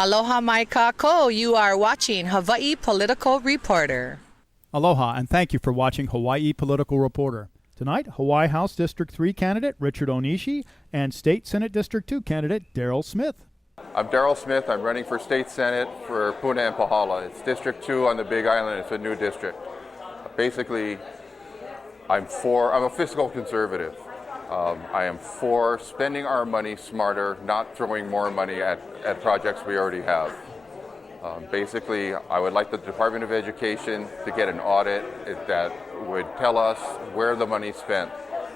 Aloha mai kako, you are watching Hawaii Political Reporter. Aloha, and thank you for watching Hawaii Political Reporter. Tonight, Hawaii House District 3 candidate Richard Onishi and State Senate District 2 candidate Daryl Smith. I'm Daryl Smith. I'm running for State Senate for Puna and Pahala. It's District 2 on the Big Island. It's a new district. Basically, I'm a fiscal conservative. I am for spending our money smarter, not throwing more money at projects we already have. Basically, I would like the Department of Education to get an audit that would tell us where the money's spent.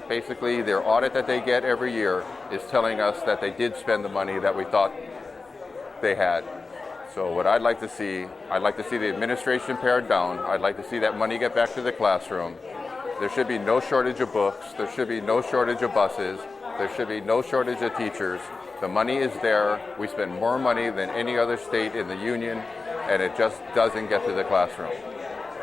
Basically, their audit that they get every year is telling us that they did spend the money that we thought they had. So what I'd like to see the administration pared down. I'd like to see that money get back to the classroom. There should be no shortage of books. There should be no shortage of buses. There should be no shortage of teachers. The money is there. We spend more money than any other state in the union, and it just doesn't get to the classroom.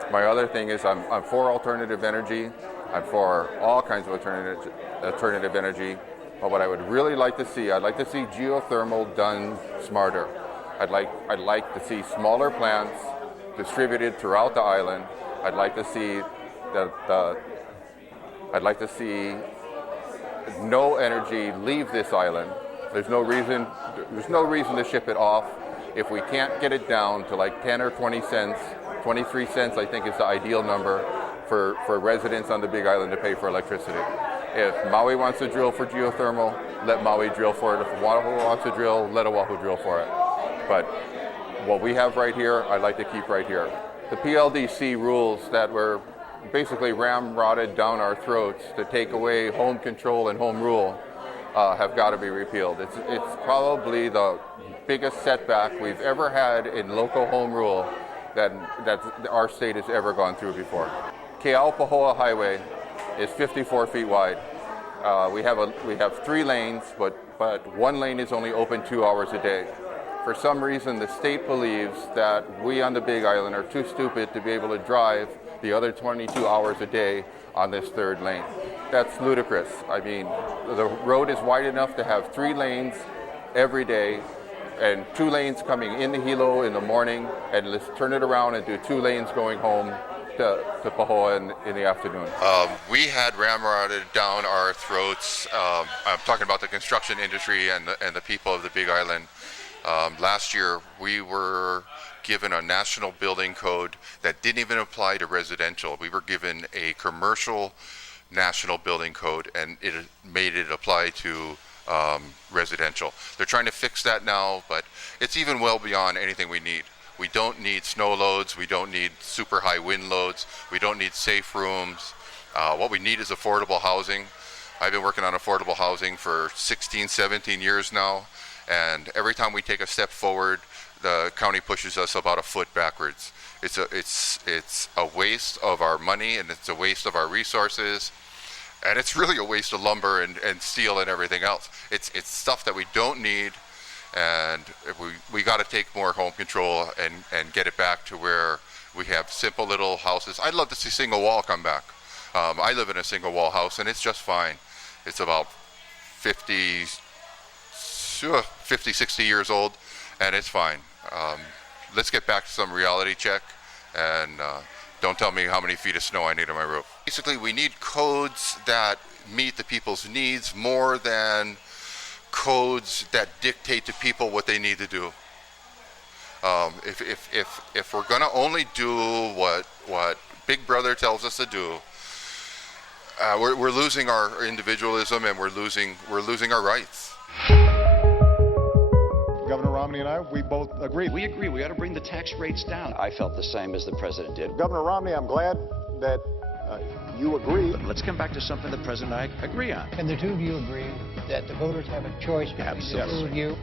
My other thing is I'm for alternative energy. I'm for all kinds of alternative energy. But what I would really like to see, I'd like to see geothermal done smarter. I'd like to see smaller plants distributed throughout the island. I'd like to see no energy leave this island. There's no reason to ship it off. If we can't get it down to like 10 or 20 cents, 23 cents I think is the ideal number for residents on the Big Island to pay for electricity. If Maui wants to drill for geothermal, let Maui drill for it. If Oahu wants to drill, let Oahu drill for it. But what we have right here, I'd like to keep right here. The PLDC rules that were basically ramrodded down our throats to take away home control and home rule have got to be repealed. It's probably the biggest setback we've ever had in local home rule that our state has ever gone through before. Keaupahoa Highway is 54 feet wide. We have 3 lanes, but one lane is only open 2 hours a day. For some reason, the state believes that we on the Big Island are too stupid to be able to drive the other 22 hours a day on this 3rd lane. That's ludicrous. I mean, the road is wide enough to have 3 lanes every day and 2 lanes coming into Hilo in the morning, and let's turn it around and do 2 lanes going home to Pahoa in the afternoon. We had ramrodded down our throats. I'm talking about the construction industry and the people of the Big Island. Last year, we were given a national building code that didn't even apply to residential. We were given a commercial national building code, and it made it apply to residential. They're trying to fix that now, but it's even well beyond anything we need. We don't need snow loads. We don't need super high wind loads. We don't need safe rooms. What we need is affordable housing. I've been working on affordable housing for 16, 17 years now. And every time we take a step forward, the county pushes us about a foot backwards. It's a waste of our money, and it's a waste of our resources, and it's really a waste of lumber and steel and everything else. It's stuff that we don't need, and we got to take more home control and get it back to where we have simple little houses. I'd love to see single wall come back. I live in a single wall house, and it's just fine. It's about 50, 60 years old, and it's fine. Let's get back to some reality check, and don't tell me how many feet of snow I need on my roof. Basically, we need codes that meet the people's needs more than codes that dictate to people what they need to do. If we're gonna only do what Big Brother tells us to do, we're losing our individualism, and we're losing our rights. Governor Romney and I, we both agree. We agree. We ought to bring the tax rates down. I felt the same as the president did. Governor Romney, I'm glad that you agree. But let's come back to something the president and I agree on. And the two of you agree that the voters have a choice between the two of you.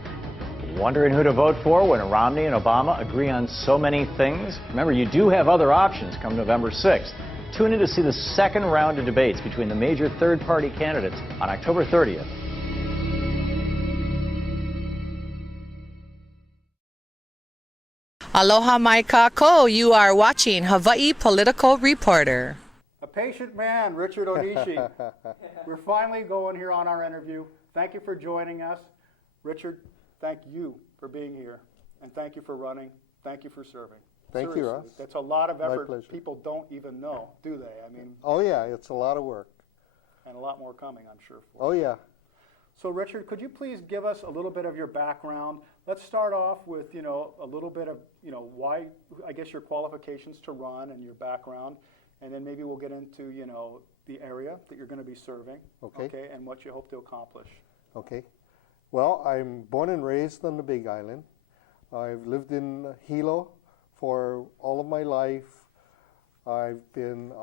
Wondering who to vote for when Romney and Obama agree on so many things? Remember, you do have other options come November 6th. Tune in to see the second round of debates between the major third-party candidates on October 30th. Aloha mai kako, you are watching Hawaii Political Reporter. A patient man, Richard Onishi. We're finally going here on our interview. Thank you for joining us. Richard, thank you for being here. and thank you for running. Thank you for serving. Thank you, Seriously, Russ. that's a lot of effort. pleasure. People don't even know, do they? I mean, Oh, yeah, it's a lot of work. and a lot more coming, I'm sure. Oh, yeah. So, Richard, could you please give us a little bit of your background? Let's start off with, a little bit of, why, I guess, your qualifications to run and your background, and then maybe we'll get into, the area that you're going to be serving, Okay. and what you hope to accomplish. Okay. Well, I'm born and raised on the Big Island. I've lived in Hilo for all of my life. I've been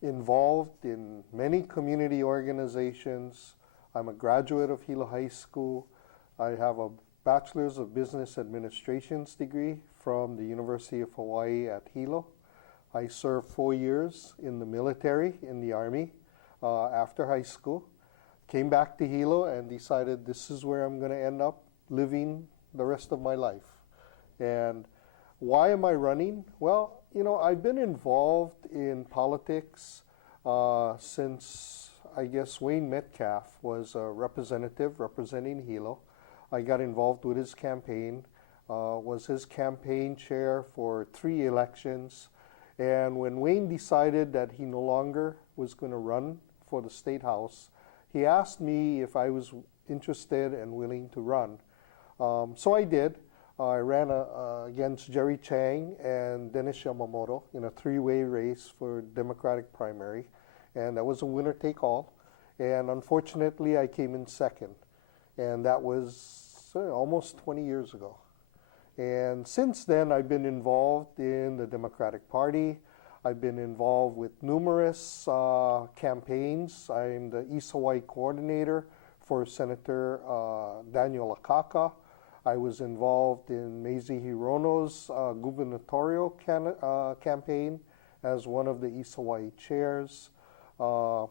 involved in many community organizations. I'm a graduate of Hilo High School. I have a Bachelor's of Business Administration's degree from the University of Hawaii at Hilo. I served 4 years in the military, in the Army, after high school. Came back to Hilo and decided this is where I'm going to end up living the rest of my life. And why am I running? Well, I've been involved in politics since, I guess, Wayne Metcalf was a representative representing Hilo. I got involved with his campaign, was his campaign chair for 3 elections. And when Wayne decided that he no longer was going to run for the State House, he asked me if I was interested and willing to run. So I did. I ran against Jerry Chang and Dennis Yamamoto in a 3-way race for Democratic primary, and that was a winner-take-all. And unfortunately, I came in second, and that was almost 20 years ago. And since then, I've been involved in the Democratic Party. I've been involved with numerous campaigns. I'm the East Hawaii coordinator for Senator Daniel Akaka. I was involved in Mazie Hirono's gubernatorial campaign as one of the East Hawaii chairs. I've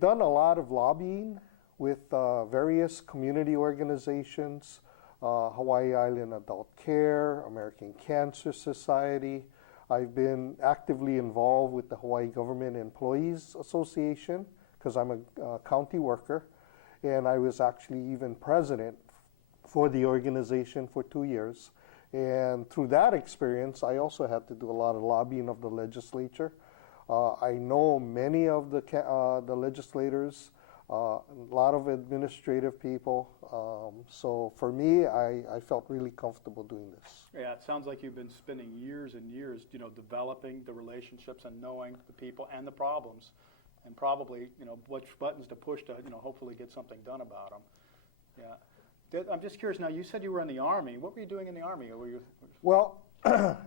done a lot of lobbying with various community organizations, Hawaii Island Adult Care, American Cancer Society. I've been actively involved with the Hawaii Government Employees Association because I'm a county worker, and I was actually even president for the organization for 2 years. And through that experience, I also had to do a lot of lobbying of the legislature. I know many of the legislators, a lot of administrative people. So for me, I felt really comfortable doing this. Yeah, it sounds like you've been spending years and years, developing the relationships and knowing the people and the problems, and probably, which buttons to push to, hopefully get something done about them. Yeah. I'm just curious now, you said you were in the Army. What were you doing in the Army? Or were you... Well,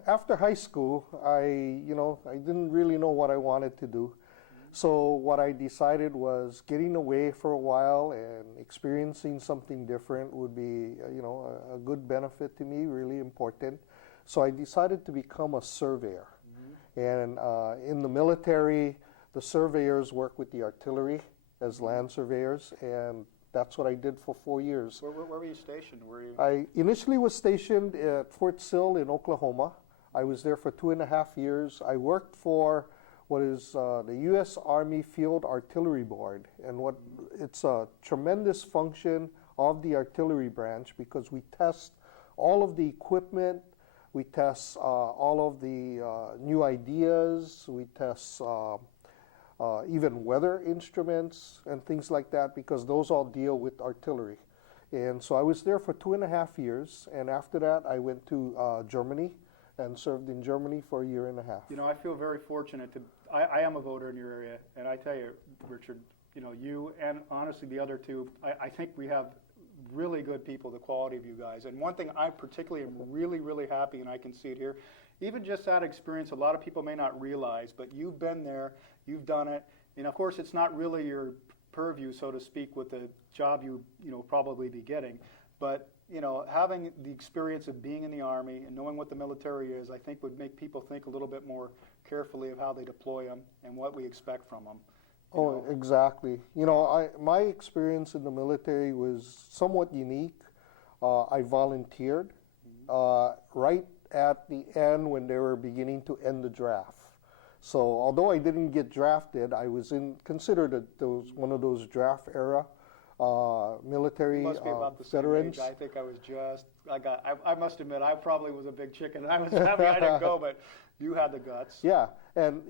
after high school, I didn't really know what I wanted to do. So what I decided was getting away for a while and experiencing something different would be, a good benefit to me, really important. So I decided to become a surveyor. And in the military, the surveyors work with the artillery as land surveyors, and that's what I did for 4 years. Where were you stationed? I initially was stationed at Fort Sill in Oklahoma. I was there for 2.5 years. I worked for what is the U.S. Army Field Artillery Board, and it's a tremendous function of the artillery branch because we test all of the equipment, we test all of the new ideas, we test even weather instruments and things like that, because those all deal with artillery. And so I was there for 2.5 years, and after that I went to Germany and served in Germany for 1.5 years. I feel very fortunate to, I am a voter in your area, and I tell you, Richard, you and honestly the other two, I think we have really good people, the quality of you guys. And one thing I particularly am really, really happy, and I can see it here, even just that experience, a lot of people may not realize, but you've been there, you've done it, and of course it's not really your purview, so to speak, with the job you probably be getting, but having the experience of being in the Army and knowing what the military is, I think would make people think a little bit more carefully of how they deploy them and what we expect from them. Exactly. My experience in the military was somewhat unique. I volunteered right at the end when they were beginning to end the draft. So although I didn't get drafted, I was considered one of those draft era military You must be about the same veterans. age. I think I was I must admit, I probably was a big chicken. I was happy I didn't go, but you had the guts. Yeah, and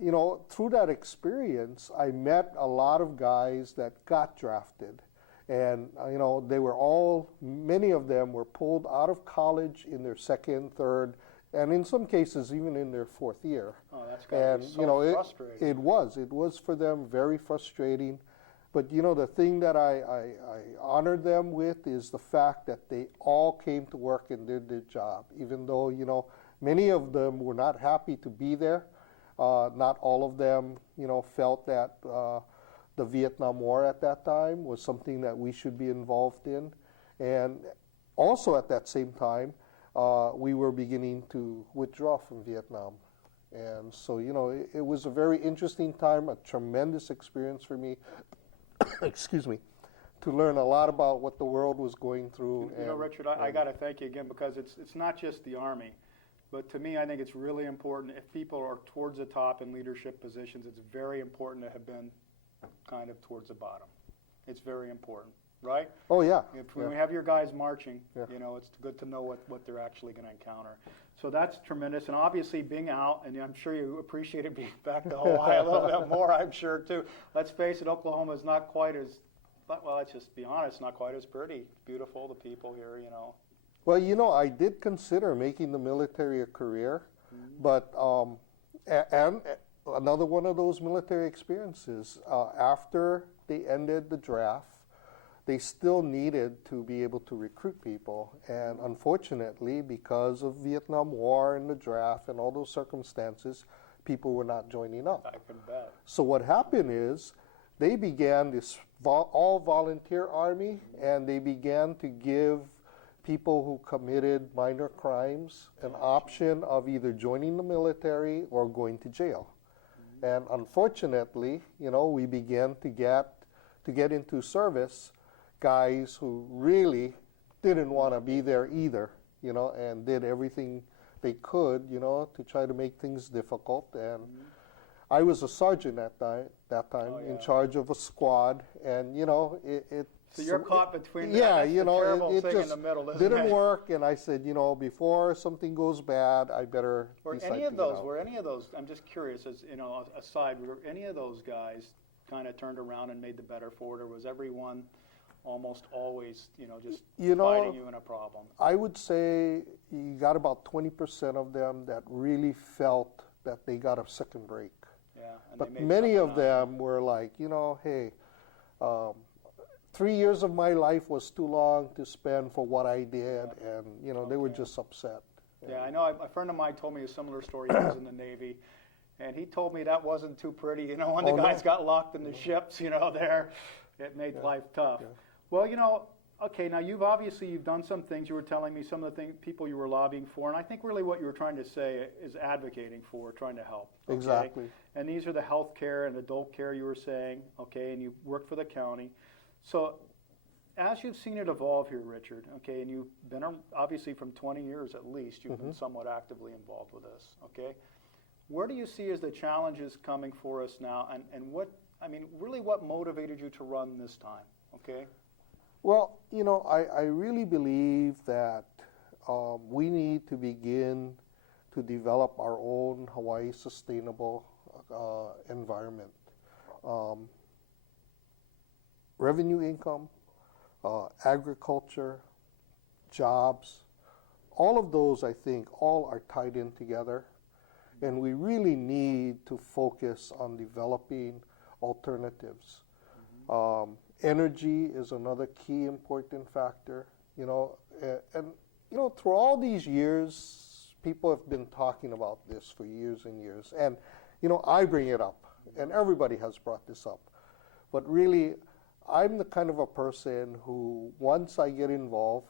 through that experience, I met a lot of guys that got drafted. And, they were many of them were pulled out of college in their second, third, and in some cases even in their fourth year. Oh, that's got to be so frustrating. It was for them very frustrating. But, the thing that I honored them with is the fact that they all came to work and did their job, even though, many of them were not happy to be there. Not all of them, felt that the Vietnam War at that time was something that we should be involved in. And also at that same time, we were beginning to withdraw from Vietnam. And so, it was a very interesting time, a tremendous experience for me, excuse me, to learn a lot about what the world was going through. Richard, I got to thank you again, because it's not just the Army. But to me, I think it's really important, if people are towards the top in leadership positions, it's very important to have been kind of towards the bottom. It's very important, right? Oh, yeah. When we have your guys marching, Yeah. It's good to know what they're actually going to encounter. So that's tremendous. And obviously being out, and I'm sure you appreciated being back to Hawaii a little bit more, I'm sure, too. Let's face it, Oklahoma is not quite as, well, let's just be honest, not quite as pretty. It's beautiful, the people here, Well, I did consider making the military a career, but and another one of those military experiences, after they ended the draft, they still needed to be able to recruit people. And unfortunately, because of Vietnam War and the draft and all those circumstances, people were not joining up. I can bet. So what happened is they began this all-volunteer army, and they began to give people who committed minor crimes an option of either joining the military or going to jail. And unfortunately, we began to get into service guys who really didn't want to be there either, and did everything they could, to try to make things difficult. And I was a sergeant at that time, in charge of a squad, and so you're caught between yeah, that's the terrible it thing just in the middle, isn't didn't it? work, and I said, before something goes bad, I better Were decide any to of get those? out. Were any of those? I'm just curious. As aside, were any of those guys kind of turned around and made the better for it, or was everyone almost always, just fighting you in a problem? I would say you got about 20% of them that really felt that they got a second break. Yeah, and But they made many of something out them were like, hey, 3 years of my life was too long to spend for what I did, and they were just upset. Yeah, I know. A friend of mine told me a similar story. He was in the Navy, and he told me that wasn't too pretty. When the guys got locked in the ships, there, it made life tough. Yeah. Well, okay, now you've done some things. You were telling me some of the people you were lobbying for, and I think really what you were trying to say is advocating for, trying to help. Okay? Exactly. And these are the health care and adult care you were saying, okay, and you worked for the county. So as you've seen it evolve here, Richard, okay, and you've been obviously from 20 years at least, you've been somewhat actively involved with this, okay? Where do you see as the challenges coming for us now, and really what motivated you to run this time, okay? Well, I really believe that we need to begin to develop our own Hawaii sustainable environment. Revenue income, agriculture, jobs, all of those, I think, all are tied in together. And we really need to focus on developing alternatives. Energy is another key important factor, and through all these years, people have been talking about this for years and years. And, I bring it up, and everybody has brought this up. But really, I'm the kind of a person who, once I get involved,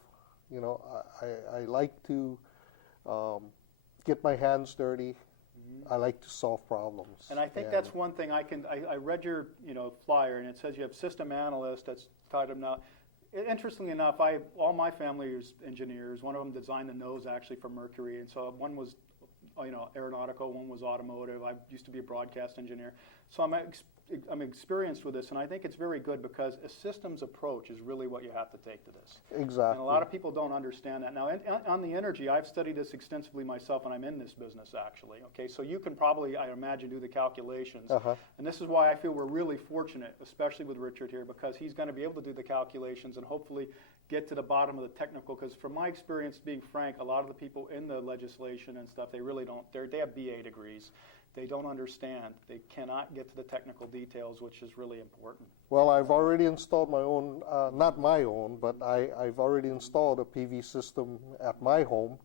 I like to get my hands dirty. I like to solve problems. And I think that's one thing I read your flyer, and it says you have system analyst that's tied up now. Interestingly enough, all my family is engineers. One of them designed the nose actually for Mercury, and so one was aeronautical, one was automotive. I used to be a broadcast engineer. So I'm experienced with this, and I think it's very good because a systems approach is really what you have to take to this. Exactly. And a lot of people don't understand that. Now, on the energy, I've studied this extensively myself, and I'm in this business, actually. Okay, so you can probably, I imagine, do the calculations. And this is why I feel we're really fortunate, especially with Richard here, because he's going to be able to do the calculations and hopefully get to the bottom of the technical, because from my experience, being frank, a lot of the people in the legislation and stuff, they really don't, they have BA degrees. They don't understand. They cannot get to the technical details, which is really important. Well, I've already installed my own, not my own, but I've already installed a PV system at my home,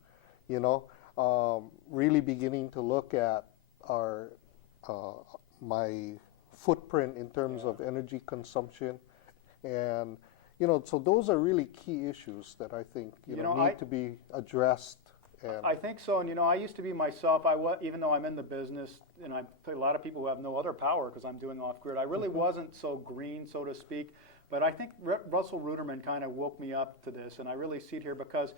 really beginning to look at my footprint in terms of energy consumption. And, so those are really key issues that I think, need to be addressed. I think so, and I used to be myself. Even though I'm in the business, and I play a lot of people who have no other power because I'm doing off grid. I really wasn't so green, so to speak. But I think Russell Ruderman kind of woke me up to this, and I really see it here because,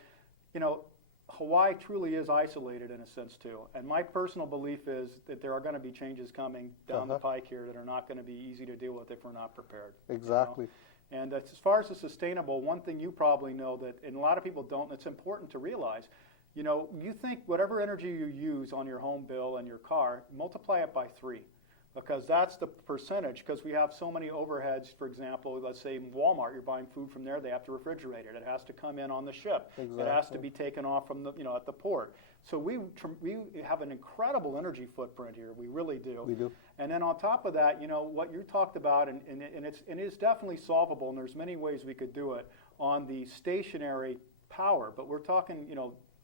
Hawaii truly is isolated in a sense too. And my personal belief is that there are going to be changes coming down the pike here that are not going to be easy to deal with if we're not prepared. Exactly. And as far as the sustainable, one thing you probably know that, and a lot of people don't, and it's important to realize. You think whatever energy you use on your home bill and your car, multiply it by 3, because that's the percentage, because we have so many overheads. For example, let's say in Walmart, you're buying food from there, they have to refrigerate it. It has to come in on the ship. Exactly. It has to be taken off from the, at the port. So we have an incredible energy footprint here. We really do. We do. And then on top of that, what you talked about, and it is definitely solvable, and there's many ways we could do it on the stationary power, but we're talking,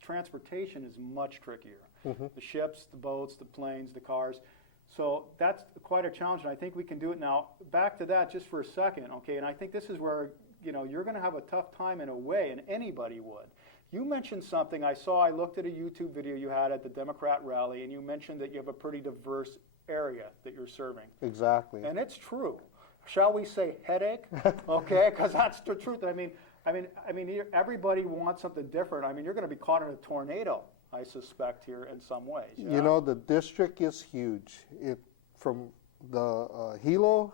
transportation is much trickier. The ships, the boats, the planes, the cars. So that's quite a challenge, and I think we can do it now. Back to that just for a second, okay? And I think this is where, you're going to have a tough time in a way, and anybody would. You mentioned something I looked at a YouTube video you had at the Democrat rally, and you mentioned that you have a pretty diverse area that you're serving. Exactly. And it's true. Shall we say headache? Okay, because that's the truth. I mean, everybody wants something different. You're going to be caught in a tornado, I suspect, here in some ways. Yeah? The district is huge. From the Hilo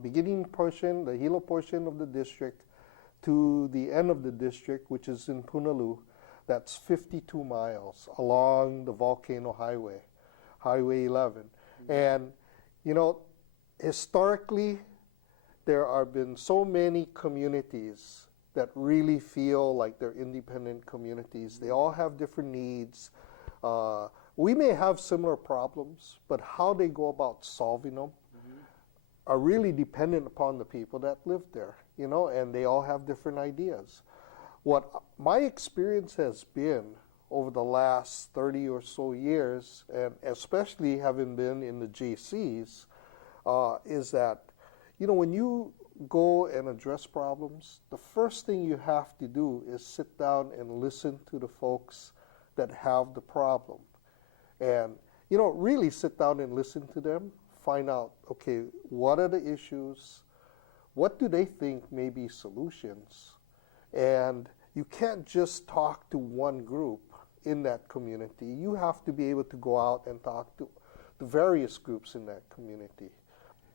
beginning portion, the Hilo portion of the district, to the end of the district, which is in Punaluu, that's 52 miles along the Volcano Highway, Highway 11. And, historically, there have been so many communities that really feel like they're independent communities. They all have different needs. We may have similar problems, but how they go about solving them are really dependent upon the people that live there, and they all have different ideas. What my experience has been over the last 30 or so years, and especially having been in the JCs, is that, when you go and address problems, the first thing you have to do is sit down and listen to the folks that have the problem. And, really sit down and listen to them, find out, okay, what are the issues? What do they think may be solutions? And you can't just talk to one group in that community. You have to be able to go out and talk to the various groups in that community.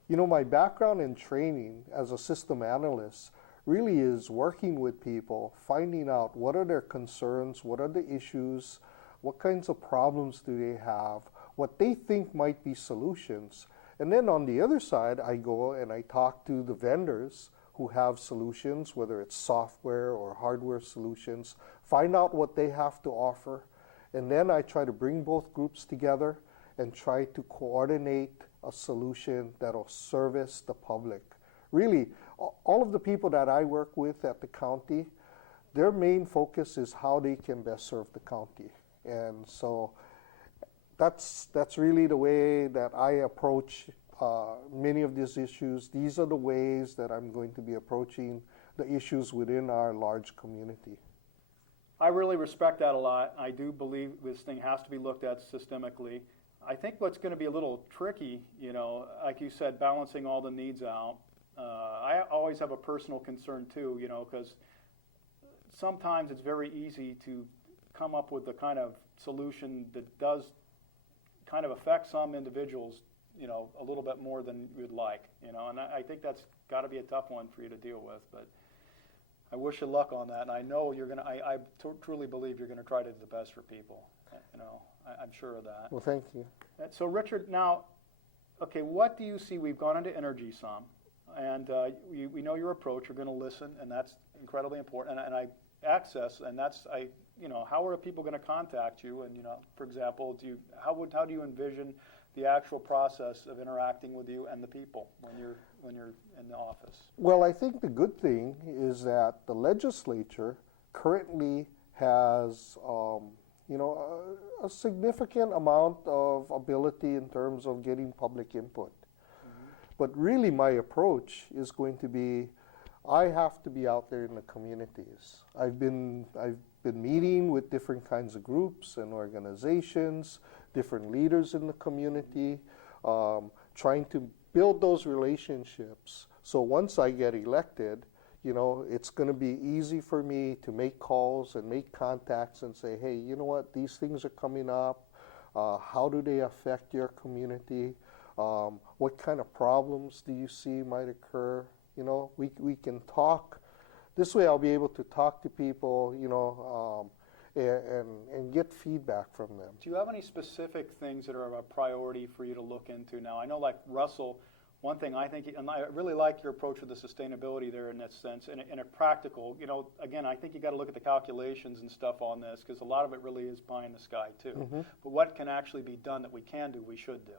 My background and training as a system analyst really is working with people, finding out what are their concerns, what are the issues, what kinds of problems do they have, what they think might be solutions. And then on the other side, I go and I talk to the vendors who have solutions, whether it's software or hardware solutions, find out what they have to offer, and then I try to bring both groups together and try to coordinate a solution that'll service the public. Really, all of the people that I work with at the county, their main focus is how they can best serve the county. And so that's really the way that I approach many of these issues. These are the ways that I'm going to be approaching the issues within our large community. I really respect that a lot. I do believe this thing has to be looked at systemically. I think what's going to be a little tricky, like you said, balancing all the needs out. I always have a personal concern too, because sometimes it's very easy to come up with the kind of solution that does kind of affect some individuals, you know, a little bit more than you'd like, you know, and I think that's got to be a tough one for you to deal with, but I wish you luck on that, and I know you're going to, I truly believe you're going to try to do the best for people, you know, I'm sure of that. Well, thank you. So, Richard, now, okay, what do you see? We've gone into energy some, and we know your approach. You're going to listen, and that's incredibly important, and I access, and that's, you know, how are people going to contact you? And, you know, for example, how do you envision the actual process of interacting with you and the people when you're in the office? Well, I think the good thing is that the legislature currently has, you know, a significant amount of ability in terms of getting public input. But really, my approach is going to be, I have to be out there in the communities. I've been meeting with different kinds of groups and organizations, different leaders in the community, trying to build those relationships. So once I get elected, you know, it's going to be easy for me to make calls and make contacts and say, hey, you know what, these things are coming up. How do they affect your community? What kind of problems do you see might occur? You know, we can talk. This way I'll be able to talk to people, you know, and get feedback from them. Do you have any specific things that are a priority for you to look into now? I know, like Russell, one thing I think, and I really like your approach with the sustainability there in that sense, and a practical, you know, again, I think you got to look at the calculations and stuff on this, because a lot of it really is pie in the sky too. Mm-hmm. But what can actually be done that we can do, we should do.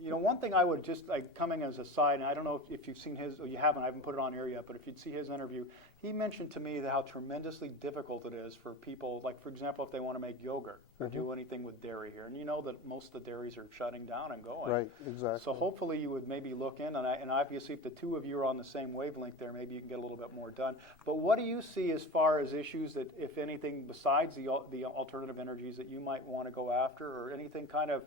You know, one thing I would just, like, coming as a side, and I don't know if you've seen his, or you haven't, I haven't put it on air yet, but if you'd see his interview, he mentioned to me how tremendously difficult it is for people, like, for example, if they want to make yogurt or do anything with dairy here. And you know that most of the dairies are shutting down and going. Right, exactly. So hopefully you would maybe look in, and obviously if the two of you are on the same wavelength there, maybe you can get a little bit more done. But what do you see as far as issues that, if anything, besides the alternative energies that you might want to go after, or anything kind of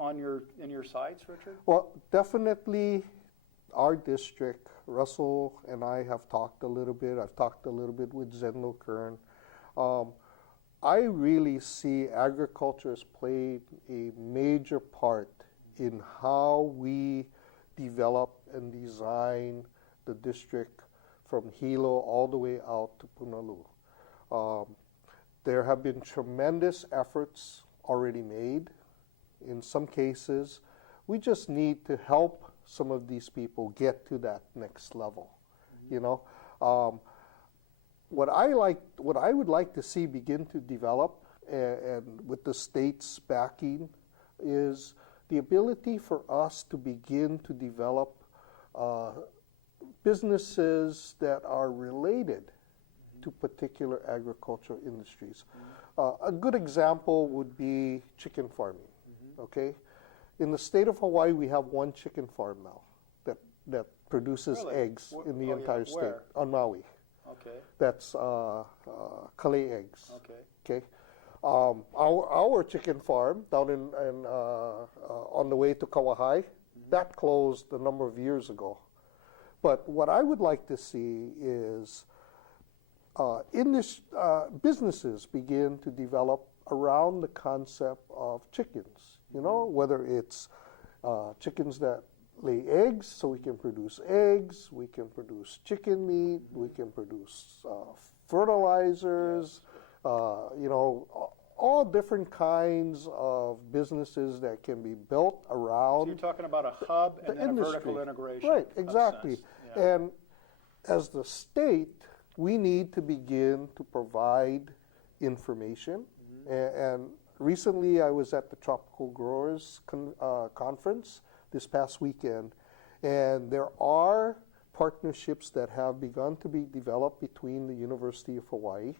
in your sights, Richard? Well, definitely our district, Russell and I have talked a little bit. I've talked a little bit with Zenlo Kern. I really see agriculture has played a major part in how we develop and design the district from Hilo all the way out to Punalu. There have been tremendous efforts already made. In some cases, we just need to help some of these people get to that next level. You know, what I would like to see begin to develop, and with the state's backing, is the ability for us to begin to develop businesses that are related to particular agricultural industries. A good example would be chicken farming. Okay, in the state of Hawaii, we have one chicken farm now that produces eggs in the entire state on Maui. Okay. That's Kalei eggs. Okay. Okay. Our chicken farm down in on the way to Kawahai, that closed a number of years ago. But what I would like to see is businesses begin to develop around the concept of chickens. You know, whether it's chickens that lay eggs, so we can produce eggs, we can produce chicken meat, we can produce fertilizers, you know, all different kinds of businesses that can be built around. So you're talking about a hub and then industry. A vertical integration. Right, exactly. Yeah. And as the state, we need to begin to provide information. And recently, I was at the Tropical Growers Conference this past weekend, and there are partnerships that have begun to be developed between the University of Hawaii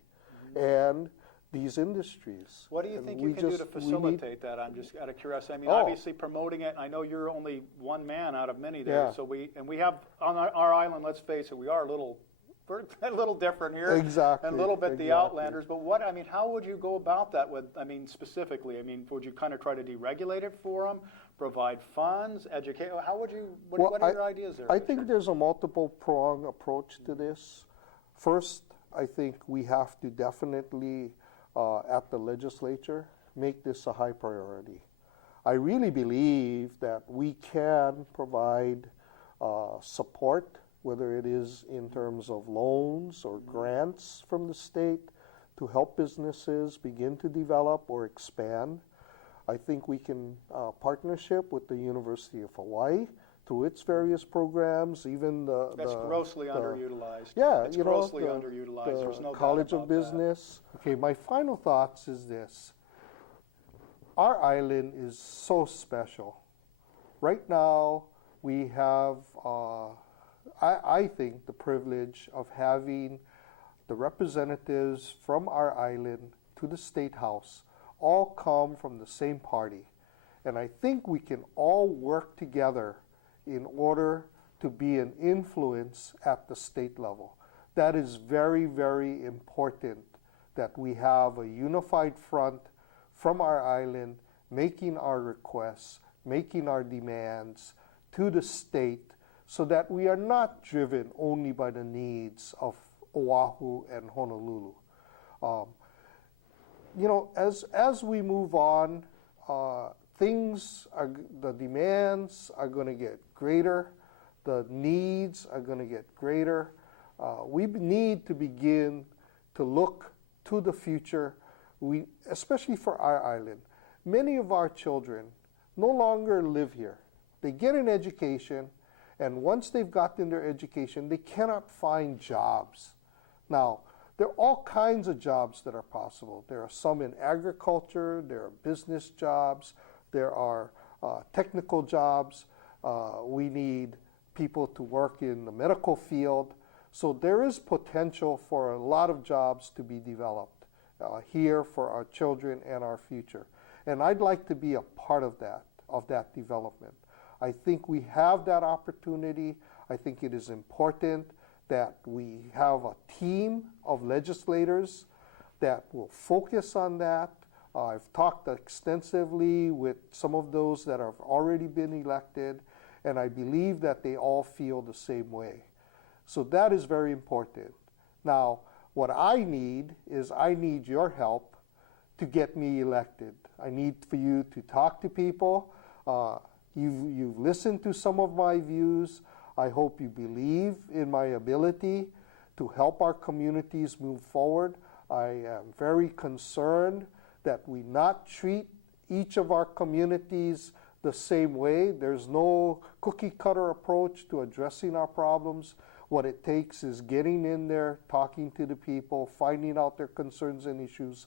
and these industries. What do you think you can do to facilitate that? I'm just out of curiosity. I mean, obviously promoting it. I know you're only one man out of many there. Yeah. So we have on our island. Let's face it, we are a little different here. Exactly. And a little bit the Outlanders. But how would you go about that specifically? I mean, would you kind of try to deregulate it for them, provide funds, educate? How would you, what are your ideas there? I think there's a multiple prong approach to this. First, I think we have to definitely, at the legislature, make this a high priority. I really believe that we can provide support, whether it is in terms of loans or grants from the state to help businesses begin to develop or expand. I think we can partnership with the University of Hawaii through its various programs, even That's grossly underutilized. Yeah, it's you know, grossly underutilized. There's no College doubt of about Business. Okay, my final thoughts is this. Our island is so special. Right now, we have, I think, the privilege of having the representatives from our island to the State House all come from the same party. And I think we can all work together in order to be an influence at the state level. That is very, very important, that we have a unified front from our island making our requests, making our demands to the state, so that we are not driven only by the needs of Oahu and Honolulu. You know, as we move on, the demands are going to get greater, the needs are going to get greater. We need to begin to look to the future, especially for our island. Many of our children no longer live here. They get an education, and once they've gotten their education, they cannot find jobs. Now, there are all kinds of jobs that are possible. There are some in agriculture, there are business jobs, there are technical jobs. We need people to work in the medical field. So there is potential for a lot of jobs to be developed here for our children and our future. And I'd like to be a part of that development. I think we have that opportunity. I think it is important that we have a team of legislators that will focus on that. I've talked extensively with some of those that have already been elected, and I believe that they all feel the same way. So that is very important. Now, what I need your help to get me elected. I need for you to talk to people. You've listened to some of my views. I hope you believe in my ability to help our communities move forward. I am very concerned that we not treat each of our communities the same way. There's no cookie cutter approach to addressing our problems. What it takes is getting in there, talking to the people, finding out their concerns and issues,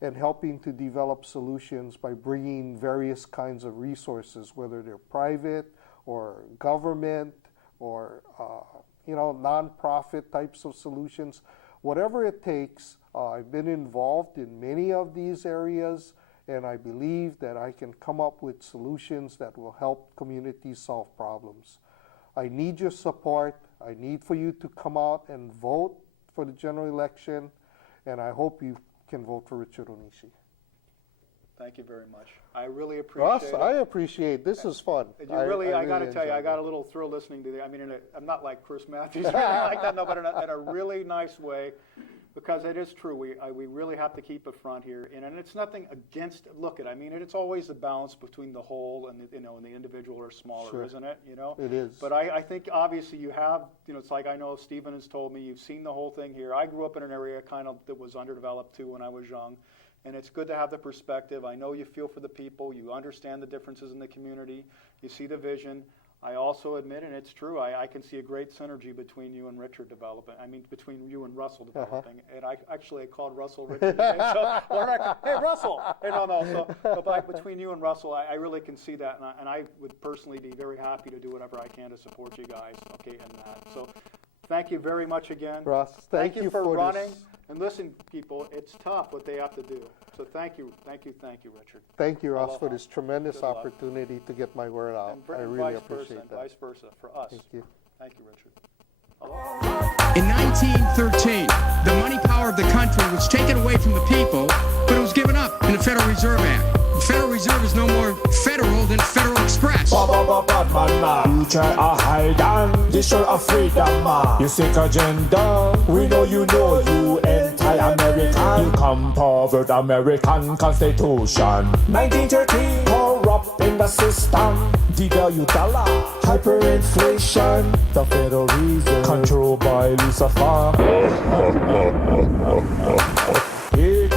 and helping to develop solutions by bringing various kinds of resources, whether they're private or government or nonprofit types of solutions. Whatever it takes, I've been involved in many of these areas, and I believe that I can come up with solutions that will help communities solve problems. I need your support. I need for you to come out and vote for the general election, and I hope you can vote for Richard Onishi. Thank you very much. I really appreciate Ross, it. I appreciate this is fun. I got to tell you, I got a little thrill listening to the. I mean, I'm not like Chris Matthews or anything like that, no, but in a really nice way, because it is true. We really have to keep a front here, and it's nothing against. Look, I mean, it's always a balance between the whole and and the individual or smaller, Sure. isn't it? It is. But I think obviously you have. It's like I know Stephen has told me you've seen the whole thing here. I grew up in an area kind of that was underdeveloped too when I was young. And it's good to have the perspective. I know you feel for the people. You understand the differences in the community. You see the vision. I also admit, and it's true, I can see a great synergy between you and Richard developing. I mean, between you and Russell developing. And I called Russell Richard today. Hey, Russell! Hey, no. But between you and Russell, I really can see that. And I would personally be very happy to do whatever I can to support you guys, in that. So thank you very much again. Ross, thank you for running. this. And listen, people, it's tough what they have to do. So thank you, Richard. Thank you, Ross, Aloha. for this tremendous Good luck. opportunity to get my word out. And I really vice versa, appreciate and that. vice versa for us. Thank you. Thank you, Richard. Aloha. In 1913, the money power of the country was taken away from the people, but it was given up in the Federal Reserve Act. The Federal Reserve is no more federal than Federal Express. You try a hide and destroy a freedom man. You sick agenda. We know you anti-American. You come forward American Constitution. 1913 corrupt in the system. Devalue dollar, hyperinflation. The Federal Reserve, controlled by Lucifer. He